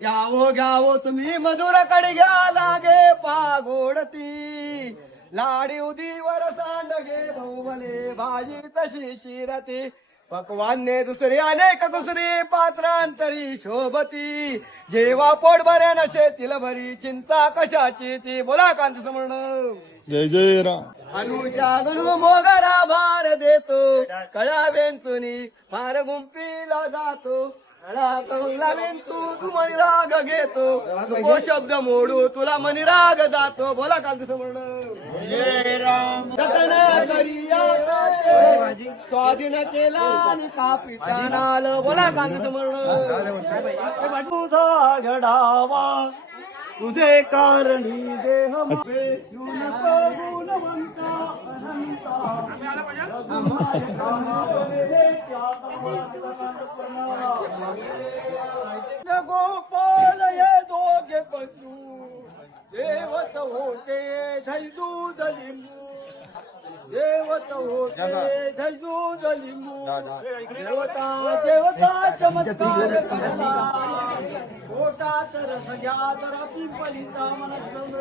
यावो घ्यावो तुम्ही मधुर कडग्या लागे पागोडती लाडी उदीवर सांडगे बहुबले भाजी तशी शिरती पकवाने दुसरी अनेक दुसरी पात्रांतरी शोभती जेव्हा पोट भरे नशे तिल भरी चिंता कशाची ती बोला कांत समर्ण जय जय राम. अनुच्या गणू मोगरा भार देतो कळा वेंचुनी फार गुंपीला जातो कळा कळला वेंचू तू मनी राग घेतो तो शब्द मोडू तुला मनी राग जातो बोला कांत समर्ण जतन करिया तारे, स्वाधीन केला आणि कापिताना आलं बोला कांत समर्ण तुझा घडावा तुझे कारणी देह गुणवंता गोपाल ये दोघे बंधू देवत होते झैदूद लिंबू देवत होते झैदूद लिंबू देवता देवता चमत्कार करला पोटात रस घ्या तर पिंपलीचा मनस्कंद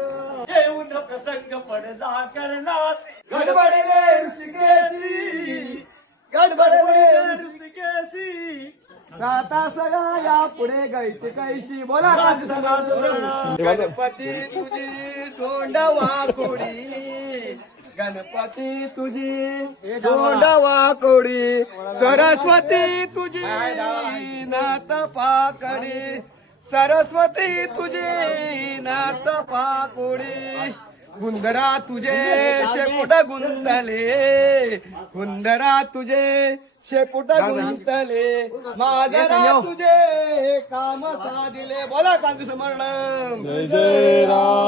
येऊन प्रसंग पडला करणास गडबडले ऋषिकेशी गडबडले ऋषिकेशी आता सगळा या पुढे गैत कैशी बोला काशी समाज गणपती तुझी सोंडवा कोडी गणपती तुझी सोंडवा कोडी सरस्वती तुझी नात पाकडी सरस्वती तुझी नात पाकोडी गुंदरा तुझे शेपुट गुंतले गुंदरा तुझे शेपुट गुंतले माजरा तुझे काम साधिले बोला कांती समर्ण जय जय राम.